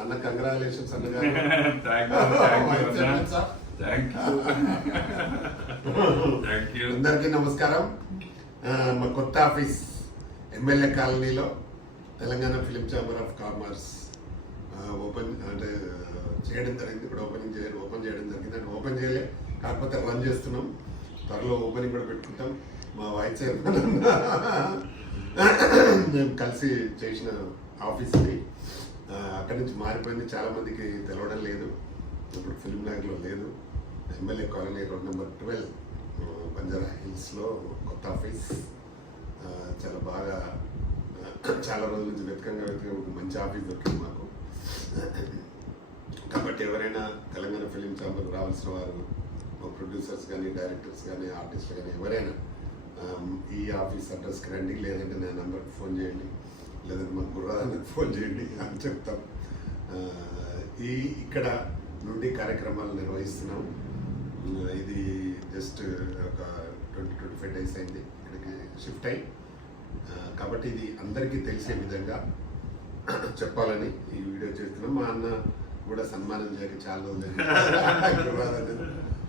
అన్న కంగ్రాచులేషన్స్ అన్నగా. అందరికీ నమస్కారం. మా కొత్త ఆఫీస్ ఎమ్మెల్యే కాలనీలో Telangana film chamber of commerce open అంటే చేయడం జరిగింది. ఇప్పుడు ఓపెన్ చేయడం జరిగింది. అంటే ఓపెన్ చేయలే, కాకపోతే రన్ చేస్తున్నాం. త్వరలో ఓపెనింగ్ కూడా పెట్టుకుంటాం. మా వైస్ చైర్మన్ మేము కలిసి చేసిన ఆఫీస్ ఇది. అక్కడి నుంచి మారిపోయింది, చాలా మందికి తెలవడం లేదు. ఇప్పుడు ఫిల్మ్ నగర్లో లేదు, MLA colony road number 12 Banjara హిల్స్లో కొత్త ఆఫీస్. చాలా బాగా చాలా రోజుల నుంచి వెతకంగా ఒక మంచి ఆఫీస్ దొరికింది మాకు. కాబట్టి ఎవరైనా తెలంగాణ ఫిలిం ఛాంబర్ రావాల్సిన వారు, ప్రొడ్యూసర్స్ కానీ, డైరెక్టర్స్ కానీ, ఆర్టిస్టులు కానీ ఎవరైనా ఈ ఆఫీస్ అడ్రస్కి రండి, లేదంటే నా నెంబర్కి ఫోన్ చేయండి, లేదంటే మా గుర్రానికి ఫోన్ చేయండి అని చెప్తాం. ఇక్కడ నుండి కార్యక్రమాలు నిర్వహిస్తున్నాం. ఇది జస్ట్ ఒక 20-25 డేస్ అయింది ఇక్కడికి షిఫ్ట్ అయ్యి. కాబట్టి ఇది అందరికీ తెలిసే విధంగా చెప్పాలని ఈ వీడియో చేస్తున్నాం. మా అన్న కూడా సన్మానం చేయక చాలా రోజులు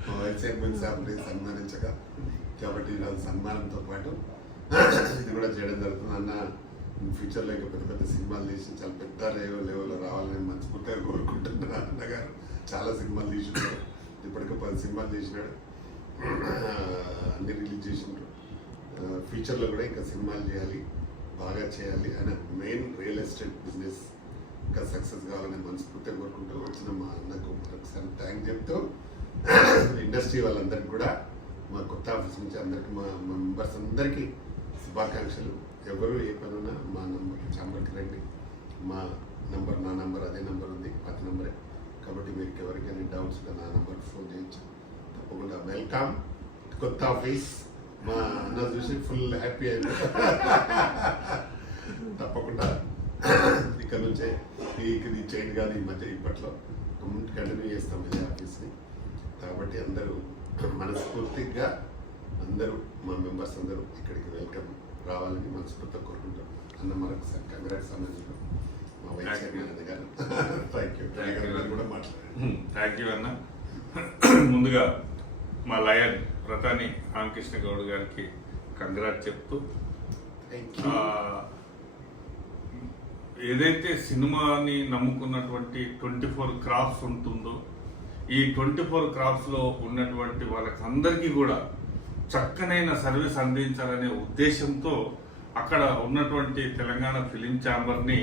మా వైస్ చైర్మన్ సార్ని సన్మానించక, కాబట్టి ఈరోజు సన్మానంతో పాటు ఇది కూడా చేయడం జరుగుతుంది. అన్న ఫ్యూచర్లో ఇంకా పెద్ద పెద్ద సినిమాలు తీసి చాలా పెద్ద లెవెల్లో రావాలని మనస్ఫూర్తిగా కోరుకుంటున్నాను. అన్నగారు చాలా సినిమాలు తీసినాడు, ఇప్పటికే 10 సినిమాలు తీసినాడు, అన్ని రిలీజ్ చేసినాడు. ఫ్యూచర్లో కూడా ఇంకా సినిమాలు చేయాలి, బాగా చేయాలి. ఆయన మెయిన్ రియల్ ఎస్టేట్ బిజినెస్ ఇంకా సక్సెస్ కావాలని మనస్ఫూర్తిగా కోరుకుంటూ వచ్చిన మా అన్నకు మరొకసారి థ్యాంక్ చెప్తూ, ఇండస్ట్రీ వాళ్ళందరికీ కూడా మా కొత్త ఆఫీస్ నుంచి అందరికీ, మా మెంబర్స్ అందరికీ శుభాకాంక్షలు. ఎవరు ఏ పని ఉన్నా మా నంబర్ ఛాంబర్కి రండి. మా నంబర్, నా నంబర్ అదే నంబర్ ఉంది, పాత నంబరే. కాబట్టి మీకు ఎవరికైనా డౌట్స్ ఉంటే నా నంబర్కి ఫోన్ చేయొచ్చు. తప్పకుండా వెల్కమ్ కొత్త ఆఫీస్. మా అన్న చూసి ఫుల్ హ్యాపీ అయింది. తప్పకుండా ఇక్కడ నుంచే ఇది చేయండి, కానీ ఈ మధ్య ఇప్పట్లో కంటిన్యూ చేస్తాం ఈ ఆఫీస్ని. కాబట్టి అందరూ మనస్ఫూర్తిగా అందరూ మా మెంబర్స్ అందరూ ఇక్కడికి వెల్కమ్ రావాలని మనస్ఫూర్తిగా కోరుకుంటాం. అన్న మరొకసారి కంగ్రాట్స్ అన్నది మా వైస్ చైర్మన్ అన్న గారు. థ్యాంక్ యూ కూడా మాట్లాడండి. థ్యాంక్ యూ అన్న. ముందుగా మా లయన్ ప్రతాని రామకృష్ణ గౌడ్ గారికి కంగ్రాట్ చెప్తూ, ఏదైతే సినిమాని నమ్ముకున్నటువంటి 24 క్రాఫ్ట్స్ ఉంటుందో, ఈ 24 క్రాఫ్ట్స్లో ఉన్నటువంటి వాళ్ళకందరికీ కూడా చక్కనైన సర్వీస్ అందించాలనే ఉద్దేశంతో అక్కడ ఉన్నటువంటి తెలంగాణ ఫిలిం ఛాంబర్ని